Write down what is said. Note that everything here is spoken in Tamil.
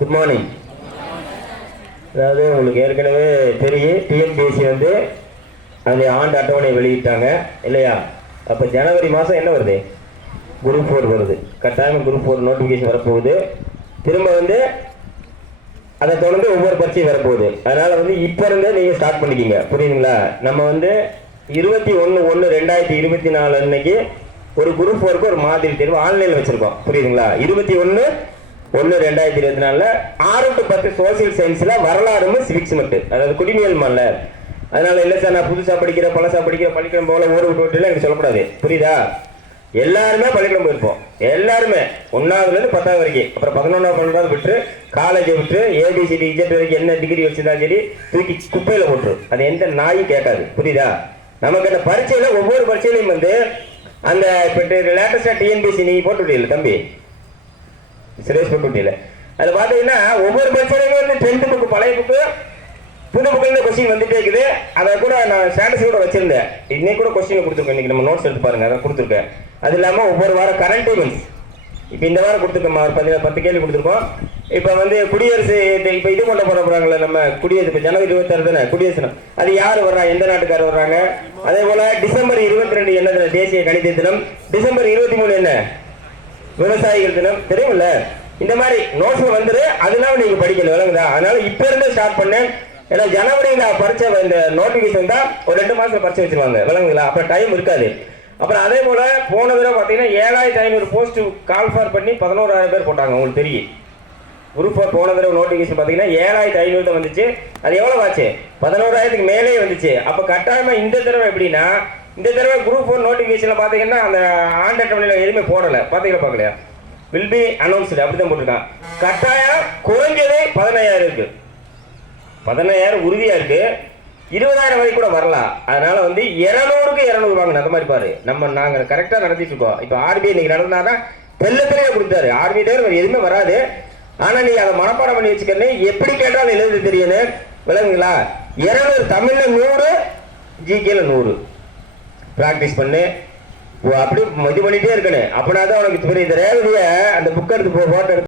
Good morning. அதாவது உங்களுக்கு ஏற்கனவே தெரியும், டிஎன்பிஎஸ்சி வந்து அந்த ஆண்டு அட்டவணை வெளியிட்டாங்க இல்லையா? அப்போ ஜனவரி மாதம் என்ன வருது? குரூப் 4 வருது. கட்டாயம் குரூப் 4 நோட்டிஃபிகேஷன் வரப்போகுது. திரும்ப வந்து அதை தொடர்ந்து ஒவ்வொரு பரீட்சையும் வரப்போகுது. அதனால் வந்து இப்போ இருந்தே நீங்கள் ஸ்டார்ட் பண்ணிக்கிங்க, புரியுதுங்களா? நம்ம வந்து 21/1/2024 அன்னைக்கு ஒரு குரூப் 4க்கு ஒரு மாதிரி தேர்வு ஆன்லைனில் வச்சுருக்கோம், புரியுதுங்களா? 21/1/2024 6 to 10 சோசியல் சயின்ஸில் வரலாறும் சிவிக்ஸ் மட்டும், அதாவது குடிமையல் மல்ல. அதனால இல்லை சார் நான் புதுசாக படிக்கிற பழசாக படிக்கிற பள்ளிக்கூடம் போல ஓடு விட்டு எனக்கு சொல்லக்கூடாது, புரியுதா? எல்லாருமே பள்ளிக்கூடம் போயிருப்போம், எல்லாருமே 1ஆவதுலேருந்து 10ஆவது வரைக்கும். அப்புறம் 11ஆவது 12ஆவது விட்டு காலேஜை விட்டு ஏபிசிடி இஜெட் வரைக்கும் என்ன டிகிரி வச்சுருந்தாலும் சரி தூக்கி குப்பையில் போட்டுரு. அது எந்த நாயும் கேட்காது, புரியுதா? நமக்கு அந்த பரீட்சையில் ஒவ்வொரு பரீட்சையிலையும் வந்து அந்த இப்போ லேட்டஸ்டாக டிஎன்பிஎஸ்சி நீங்கள் போட்டு விட்டீங்களா தம்பி? சுரேஷ் போட்டு விட்டீங்களா? அது பார்த்தீங்கன்னா ஒவ்வொரு பரீட்சையிலையும் வந்து 10th புக்கு பழைய புக்கு புது புக்கில் கொஸ்டின் வந்துட்டே இருக்குது. அதை கூட நான் ஸ்டேட்டஸ் கூட வச்சிருந்தேன். இன்னைக்கு கூட கொஸ்டின் கொடுத்துருக்கேன், இன்னைக்கு நம்ம நோட்ஸ் எடுத்து பாருங்க, அதை கொடுத்துருக்கேன். அது இல்லாமல் ஒவ்வொரு வாரம் கரண்ட் ஈவெண்ட்ஸ் இப்போ இந்த வாரம் கொடுத்துருக்கோம், 10 கேள்வி கொடுத்துருக்கோம். இப்போ வந்து குடியரசு இப்போ இது கொண்டு போட போகிறாங்களே நம்ம குடியரசு, இப்போ ஜனவரி 26 தானே குடியரசு தினம். அது யார் வர்றாங்க, எந்த நாட்டுக்காரர் வர்றாங்க? அதே போல் டிசம்பர் 22 என்ன தினம்? தேசிய கணித தினம். டிசம்பர் 23 என்ன? விவசாயிகள் தினம், தெரியுமில்ல? இந்த மாதிரி நோட்ஸ் வந்துடு, அதனால நீங்கள் படிக்கல, விளங்குதா? அதனால இப்போ இருந்து ஸ்டார்ட் பண்ணேன். ஏன்னா ஜனவரியில் பரீட்சை இந்த நோட்டிஃபிகேஷன் தான் ஒரு 2 மாதத்தில் பரீட்சை வச்சுருவாங்க, விளங்குங்களா? அப்புறம் டைம் இருக்காது. அப்புறம் அதே போல் போன தடவை பார்த்தீங்கன்னா 7500 போஸ்ட் கால் ஃபார் பண்ணி 11000 பேர் போட்டாங்க, உங்களுக்கு தெரியும். குரூப் 4 போன தடவை நோட்டிஃபிகேஷன் பார்த்தீங்கன்னா 7500 தான் வந்துச்சு. அது எவ்வளோ ஆச்சு? 11000க்கு மேலே வந்துச்சு. அப்போ கட்டாயமாக இந்த தடவை எப்படின்னா, இந்த தடவை குரூப் 4 நோட்டிஃபிகேஷனில் பார்த்தீங்கன்னா அந்த ஆண்டு அட்டவணையில் எதுவுமே போடலை, பார்த்தீங்களா? பார்க்கலையா? வில் பி அனௌன்ஸ்டு அப்படி தான் போட்டிருக்கான். கட்டாயம் குறைஞ்சதே 15000 இருக்கு, 15000 உறுதியாக இருக்கு. 20000 வரைக்கும் கூட வரலாம். அதனால வந்து 200க்கு 200 வாங்கணும், அந்த மாதிரி பாரு. நாங்கள் கரெக்டாக நடத்திட்டு இருக்கோம். இப்போ ஆர்பிஐ இன்னைக்கு நடந்தாதான் தெரியல கொடுத்தாரு. ஆர்பிஐ தவிர எதுவுமே வராது. ஆனால் நீங்கள் அதை மனப்பாடம் பண்ணி வச்சுக்கணும், எப்படி கேட்டாலும் எழுத தெரியணும், விளங்குங்களா? 200 தமிழில் 100, ஜிகேல 100 ப்ராக்டிஸ் பண்ணு. அப்படி இது பண்ணிட்டே இருக்கணும். அப்படின்னா தான் உனக்கு தெரியுது. ரேவதியை அந்த புக் எடுத்து போட்டோ எடுத்து